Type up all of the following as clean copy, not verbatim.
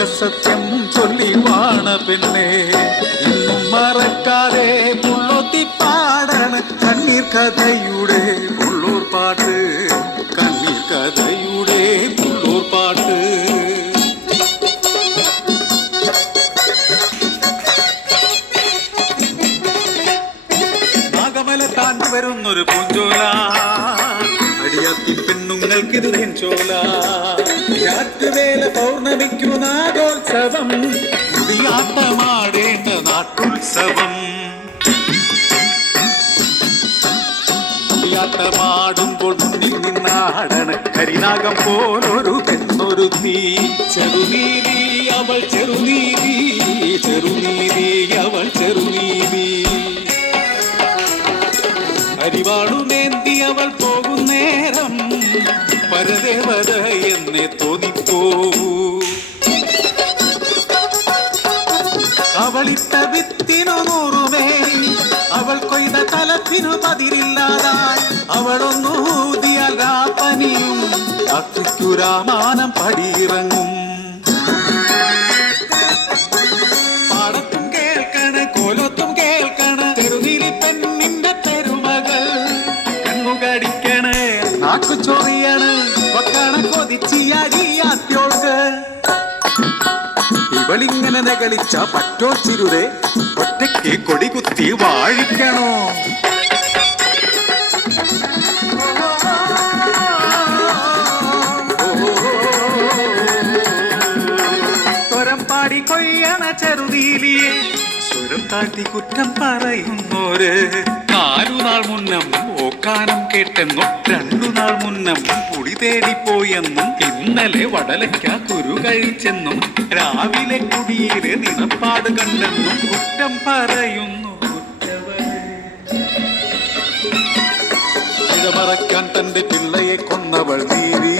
നാഗസത്യം ചൊല്ലി വാണ പെണ്ണെ ഇന്നും മറക്കാതെ പുള്ളൊത്തി പാടണ കണ്ണീർ കഥയുടെ പുള്ളൂർ പാട്ട്, കണ്ണീർ കഥയുടെ പുള്ളൂർ പാട്ട്. നാഗമല താണ്ടി വരുന്നൊരു പൂഞ്ചോല, അടിയത്തിൻ പെണ്ണുങ്ങൾക്കിത് ചോല. രാത്രിവേല പൗർണമിക്കു നാഗോത്സവം, കുടിയാട്ടമാടേണ്ട നാട്ടുത്സവം. കുടിയാട്ടമാടുമ്പോൾ മുന്നിൽ നിന്നാടണ കരിനാഗം പോലൊരു പെണ്ണൊരു തീ. ചെറുനീതി അവൾ ചെറുനീതി, ചെറുനീതി അവൾ ചെറുനീതി. അരിവാളുമേന്തി അവൾ പോകുന്നേരം പരദേവത എന്നെ തോന്നിപ്പോവൂ. അവളിട്ട വിത്തിനു 100 മേൽ, അവൾ കൊയ്ത തലത്തിനു പതിരില്ലാതായി. അവളൊന്നു ഊതിയാൽ രാപ്പനിയും അത്തിക്കു രാമാനം പടിയിറങ്ങും. പാടത്തും കേൾക്കണ കോലത്തും കേൾക്കണ തെരുനീലി പെണ്ണിന്റെ തെരുമകൾ. കണ്ണുകടിക്കണ് നാക്കു ചൊറിയണ് ഒക്കണ കൊതിച്ചിയാടിയാത്യോൾക്ക്. ഇവളിങ്ങനെ നെകളിച്ച പറ്റോ ചിരുതെ ഒറ്റയ്ക്ക് കൊടികുത്തി വാഴിക്കണോ? സ്വരം പാടി കൊയ്യണ ചെറുനീലിയെ സ്വരം താഴ്ത്തി കുറ്റം പറയുന്നോര്. 4 നാൾ മുന്നം ഓക്കാനം കേട്ടെന്നും 2 നാൾ മുന്നം പുടി തേടിപ്പോയെന്നും ഇന്നലെ വടലയ്ക്ക കുരു കഴിച്ചെന്നും രാവിലെ കുടിയേറെ നിറപ്പാട് കണ്ടെന്നും കുറ്റം പറയുന്നു. ഇടമറക്കാൻ തന്റെ പിള്ളയെ കൊന്നവൾ നീതി.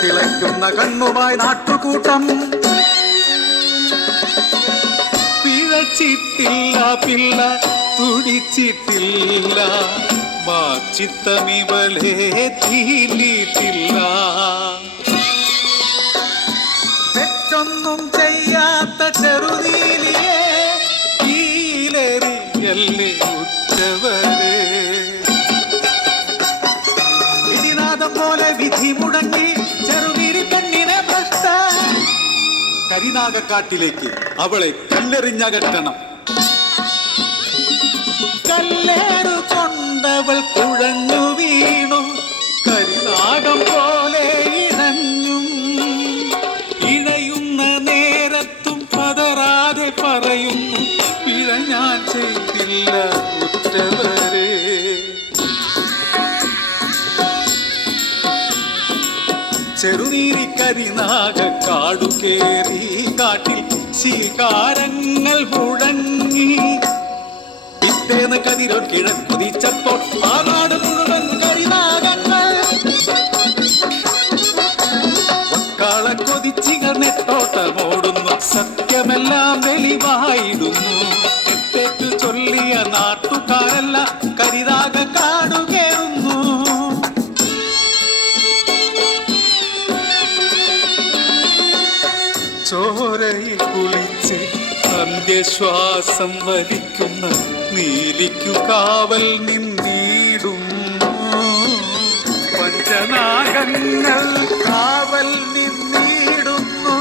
തിളയ്ക്കുന്ന കണ്ണുമായി നാട്ടുകൂട്ടം. പിഴച്ചിട്ടില്ല പിള്ള തുടിച്ചിട്ടില്ല, മാച്ചിത്തമിവളെ തീണ്ടിട്ടില്ല. തെറ്റൊന്നും ചെയ്യാത്ത ചെറുനീലിയെ കീലറിയല്ലേ ഉറ്റവരെ. വിധിനാഥം പോലെ വിധി മുടങ്ങി ചെറുനീലി പെണ്ണിനെ ഭ്രഷ്ട. കരിനാഗക്കാട്ടിലേക്ക് അവളെ കല്ലെറിഞ്ഞകറ്റണം. കല്ലേറു കൊണ്ടവൾ കുഴഞ്ഞു വീണു, കരിനാഗം പോലെ ഇണഞ്ഞും. ഇഴയുന്ന നേരത്തും പതറാതെ പറയുന്നു, പിഴ ഞാൻ ചെയ്തില്ല ഉറ്റവരെ. ചെറുനീരി കരിനാഗ കാടു കേറി കാട്ടിൽ ശീകാരങ്ങൾ മുഴങ്ങി. പിറ്റേന്ന് കതിരോ കിഴക്കുതിച്ചപ്പോൾ ആ നാട് മുഴുവൻ കരിനാഗങ്ങൾ. വക്കാള കൊതിച്ചികൾ നെട്ടോട്ടമോടുന്നു, സത്യമെല്ലാം വെളിവായിടുന്നു. തെറ്റേറ്റു ചൊല്ലിയ നാട്ടുകാരെല്ലാം കരിനാഗ കാടു കേറുന്നു. ചോരയിൽ കുളിച്ച് അന്ത്യശ്വാസം വലിക്കുന്ന നീലിക്കു കാവൽ നിന്നിടുന്നു. പഞ്ചനാഗങ്ങൾ കാവൽ നിന്നിടുന്നു.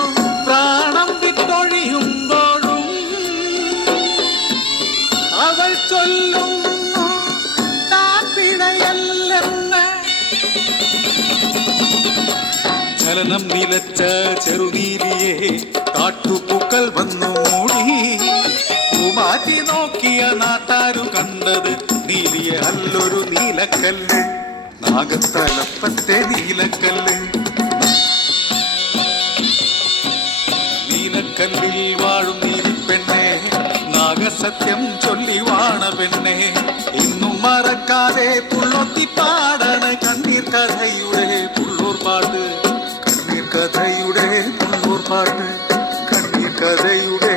പ്രാണം വിട്ടൊഴിയുമ്പോഴും അവൾ ചൊല്ലുന്നു താപ്പിഴയല്ലെന്ന്. ചലനം നിലച്ച ചെറുനീലിയെ കാട്ടുപൂക്കൾ വന്നു മൂടി. പൂമാറ്റി നോക്കിയ നാട്ടാരു കണ്ടത് നീലിയെ അല്ലൊരു നീലക്കല്ല്, നാഗത്തലപ്പത്തെ നീലക്കല്ല്. നീലക്കല്ലിൽ വാഴും നീലിപ്പെണ്ണെ, നാഗസത്യം ചൊല്ലി വാണ പെണ്ണെ ഇന്നും മറക്കാതെ പുള്ളൊത്തി പാടണ കണ്ണീർ കഥയുടെ പുള്ളൂർ പാട്ട്, കണ്ണീർ കഥയുടെ പുള്ളൂർ പാട്ട്, കണ്ണീർ കഥയുടെ